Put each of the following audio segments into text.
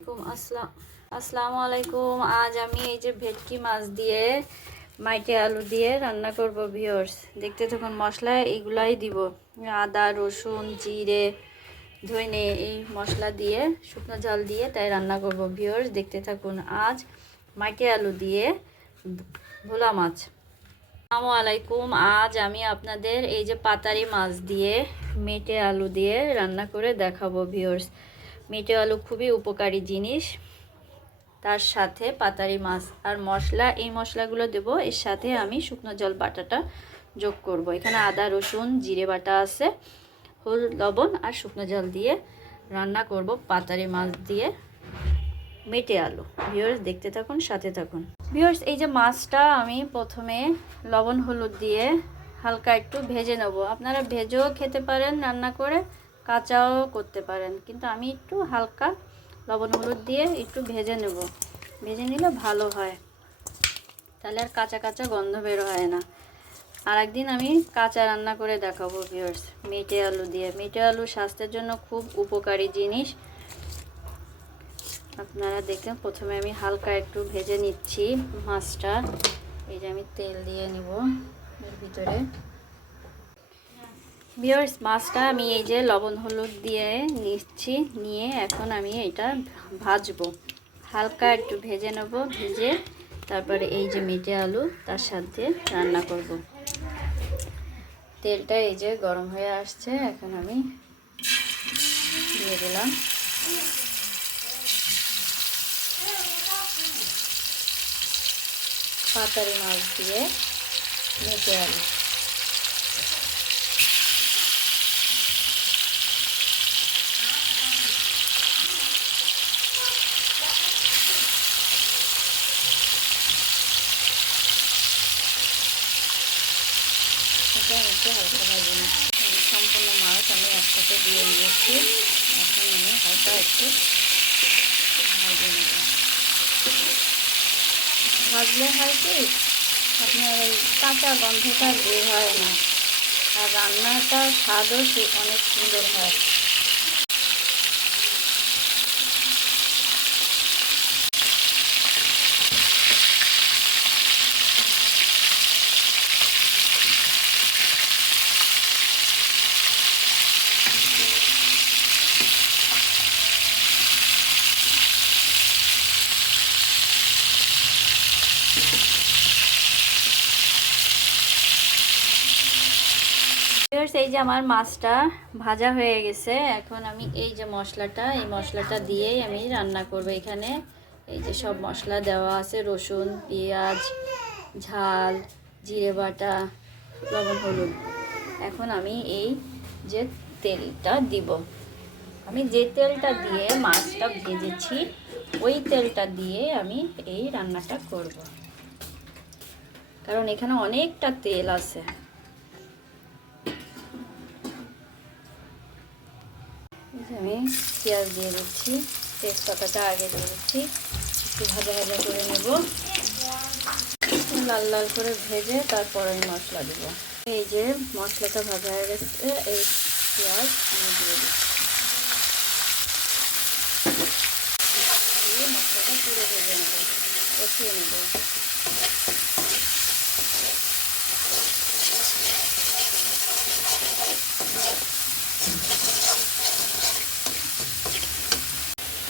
আসসালামু আলাইকুম। আজ আমি এই যে ভেটকি মাছ দিয়ে মাইটে আলু দিয়ে রান্না করব ভিউয়ার্স। দেখতে থাকুন। মশলা এইগুলাই দিব, আদা রসুন জিরে ধনে, এই মশলা দিয়ে শুকনো ঝাল দিয়ে তাই রান্না করব ভিউয়ার্স। দেখতে থাকুন। আজ মাইটে আলু দিয়ে ভোলা মাছ। আসসালামু আলাইকুম। আজ আমি আপনাদের এই যে পাতারি মাছ দিয়ে মেটে আলু দিয়ে রান্না করে দেখাবো ভিউয়ার্স। মেটে আলু খুবই উপকারী জিনিস, তার সাথে পাতারি মাছ আর মশলা, এই মশলাগুলো দেব। এর সাথে আমি শুকনো জল বাটাটা যোগ করব। এখানে আদা রসুন জিরে বাটা আছে, হলুদ লবণ আর শুকনো জল দিয়ে রান্না করব পাতারি মাছ দিয়ে মেটে আলু। ভিউয়ার্স দেখতে থাকুন, সাথে থাকুন। ভিউয়ার্স এই যে মাছটা আমি প্রথমে লবণ হলুদ দিয়ে হালকা একটু ভেজে নেব। আপনারা ভেজেও খেতে পারেন, রান্না করে কাঁচাও করতে পারেন, কিন্তু আমি একটু হালকা লবণ হলুদ দিয়ে একটু ভেজে নেব। ভেজে নিলে ভালো হয়, তাহলে আর কাঁচা কাঁচা গন্ধ বের হয় না। আর একদিন আমি কাঁচা রান্না করে দেখাবো ভিউয়ার্স মেটে আলু দিয়ে। মেটে আলু স্বাস্থ্যের জন্য খুব উপকারী জিনিস। আপনারা দেখেন, প্রথমে আমি হালকা একটু ভেজে নিচ্ছি মাছটা। এই যে আমি তেল দিয়ে নিব এর ভিতরে। ভিউয়ার্স মাছটা আমি এই যে লবণ হলুদ দিয়ে নিচ্ছি, নিয়ে এখন আমি এটা ভাজবো। হালকা একটু ভেজে নেব, ভেজে তারপরে এই যে মেটে আলু তার সাথে রান্না করব। তেলটা এই যে গরম হয়ে আসছে, এখন আমি দিয়ে দিলাম পাতারি মাছ দিয়ে মেটে আলু। এটা একটু হালকা ভাজি নিচ্ছি। সম্পূর্ণ মাছ আমি একসাথে দিয়ে নিয়েছি, এখন আমি হালকা একটু ভাজে নেব। ভাজলে হয় কি, আপনার ওই কাঁচা গন্ধটা বের হয় না, আর রান্নাটা স্বাদও অনেক সুন্দর হয়। এই যে আমার মাছটা ভাজা হয়ে গেছে, এখন আমি এই যে মশলাটা, এই মশলাটা দিয়েই আমি রান্না করব। এখানে এই যে সব মশলা দেওয়া আছে, রসুন পেঁয়াজ ঝাল জিরে বাটা লবণ হলুদ। এখন আমি এই যে তেলটা দিব, আমি যে তেলটা দিয়ে মাছটা ভেজেছি ওই তেলটা দিয়ে আমি এই রান্নাটা করব, কারণ এখানে অনেকটা তেল আছে। আমি পেঁয়াজ দিয়ে দিচ্ছি, তেজপাতাটা আগে দিয়ে দিচ্ছি, একটু ভাজা ভাজা করে নেব, লাল লাল করে ভেজে তারপর আমি মশলা দেব। এই যে মশলাটা ভাজা হয়ে গেছে, এই পেঁয়াজ আমি দিয়ে দিচ্ছি, দিয়ে মশলাটা পুরো ভেজে নেব, কষিয়ে নেব।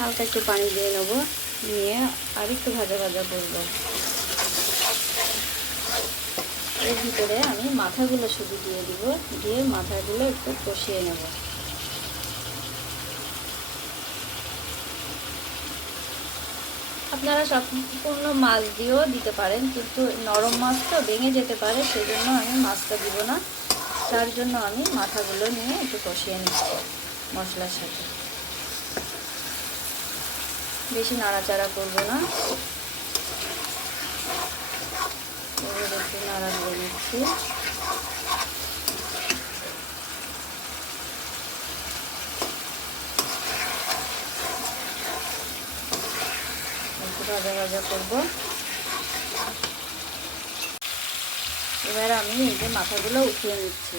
হালকা একটু পানি দিয়ে নেবো, নিয়ে আর একটু ভাজা ভাজা করব। এর ভিতরে আমি মাথাগুলো শুধু দিয়ে দিব, দিয়ে মাথাগুলো একটু কষিয়ে নেব। আপনারা সম্পূর্ণ মাছ দিয়েও দিতে পারেন, কিন্তু নরম মাছ তো ভেঙে যেতে পারে, সেজন্য আমি মাছটা দিব না। তার জন্য আমি মাথাগুলো নিয়ে একটু কষিয়ে নিচ্ছি মশলার সাথে। বেশি নাড়াচাড়া করব না, একটু নাড়া দিয়ে নিচ্ছি। একটু ভাজা ভাজা করব। এবার আমি এই যে মাথাগুলো উঠিয়ে নিচ্ছি।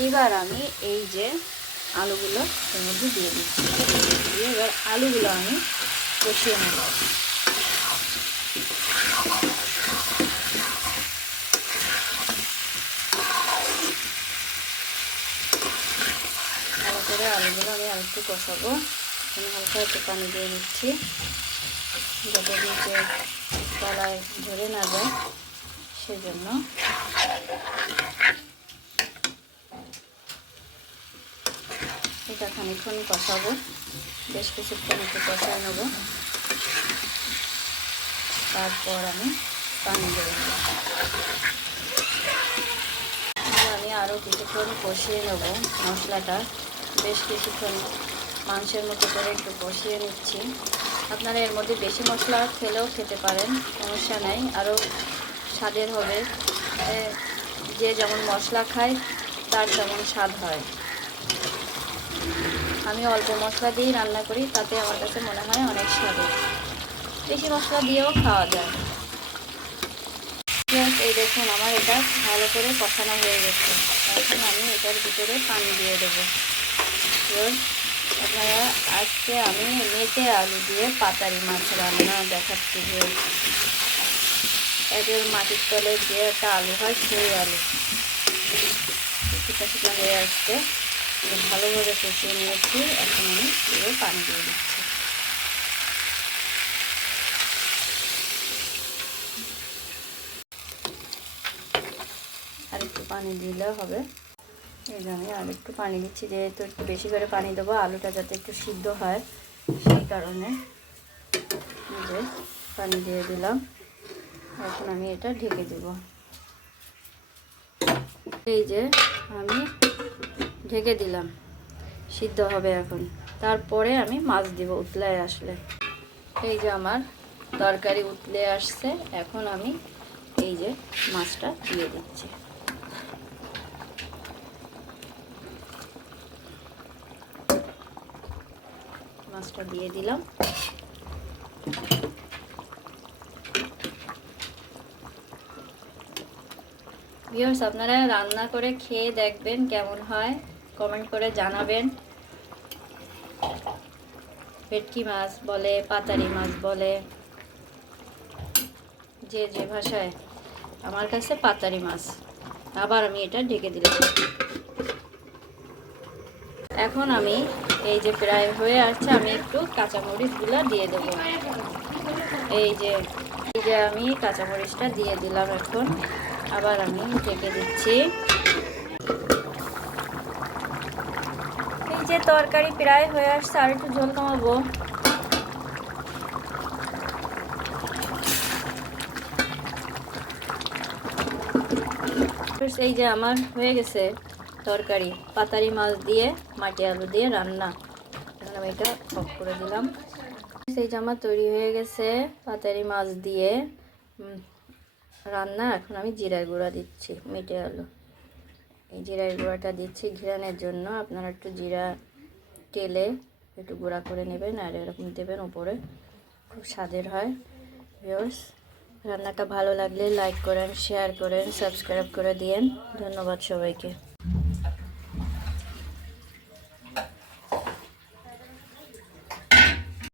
এইবার আমি এই যে আলুগুলো এর মধ্যে দিয়ে দিচ্ছি, দিয়ে এবার আলুগুলো আমি কষিয়ে নেব। ভালো করে আলুগুলো আমি আরেকটু কষাবো। আমি হালকা একটু পানি দিয়ে নিচ্ছি যাতে নিচে তলায় ধরে না যায়, সেজন্য। এটা খানিকক্ষণ কষাবো, বেশ কিছুক্ষণ একটু কষায় নেব, তারপর আমি পানি দেবো। আমি আরও কিছুক্ষণ কষিয়ে নেব মশলাটা, বেশ কিছুক্ষণ মাংসের মতো করে একটু কষিয়ে নিচ্ছি। আপনারা এর মধ্যে বেশি মশলা খেলেও খেতে পারেন, সমস্যা নেই, আরও স্বাদের হবে। যে যেমন মশলা খায় তার তেমন স্বাদ হয়। আমি অল্প মশলা দিয়েই রান্না করি, তাতে আমার কাছে মনে হয় অনেক স্বাদের। বেশি মশলা দিয়েও খাওয়া যায়। এই দেখুন আমার এটা ভালো করে কষানো হয়ে গেছে। এখন আমি এটার ভিতরে পানি দিয়ে দেবো। আপনারা আজকে আমি মেটে আলু দিয়ে পাতারি মাছ রান্না দেখাচ্ছি। যে এদের মাটির তলে যে একটা আলু হয়, সেই আলু শুকা শুকা হয়ে আসছে, ভালোভাবে কষিয়ে নিয়েছি। এখন আমি পুরো পানি দিয়ে দিচ্ছি। আর একটু পানি দিলেও হবে। এই যে আমি আর একটু পানি দিচ্ছি, যেহেতু একটু বেশি করে পানি দেবো আলুটা যাতে একটু সিদ্ধ হয়, সেই কারণে যে পানি দিয়ে দিলাম। এখন আমি এটা ঢেকে দেব। এই যে আমি ঢেকে দিলাম, সিদ্ধ হবে এখন। তারপরে আমি মাছ দিব উতলায় আসলে। এই যে আমার তরকারি উতলে আসছে, এখন আমি এই যে মাছটা দিয়ে দিচ্ছি। মাছটা দিয়ে দিলাম। ভিউয়ার্স, আপনারা রান্না করে খেয়ে দেখবেন কেমন হয়, কমেন্ট করে জানাবেন। ভেটকি মাছ বলে, পাতারি মাছ বলে, যে যে ভাষায়, আমার কাছে পাতারি মাছ। আবার আমি এটা ঢেকে দিলাম। এখন আমি এই যে প্রায় হয়ে আসছে, আমি একটু কাঁচামরিচগুলো দিয়ে দেব। এই যে আমি কাঁচামরিচটা দিয়ে দিলাম। এখন আবার আমি ঢেকে দিচ্ছি। এই যে তরকারি প্রায় হয়ে আসছে, আর একটু ঝোল কমাবো। এই যে আমার হয়ে গেছে তরকারি, পাতারি মাছ দিয়ে মাটি আলু দিয়ে রান্না। এখন আমি এটা অফ করে দিলাম। এই যে আমার তৈরি হয়ে গেছে পাতারি মাছ দিয়ে রান্না। এখন আমি জিরার গুঁড়া দিচ্ছি, মেটে আলু। এই জিরার গুঁড়াটা দিচ্ছি ঘিরানোর জন্য। আপনারা একটু জিরা তেলে একটু গুঁড়া করে নেবেন আর এরকম দেবেন উপরে, খুব স্বাদের হয়। ভিউয়ার্স, রান্নাটা ভালো লাগলে লাইক করেন, শেয়ার করেন, সাবস্ক্রাইব করে দিয়েন। ধন্যবাদ সবাইকে।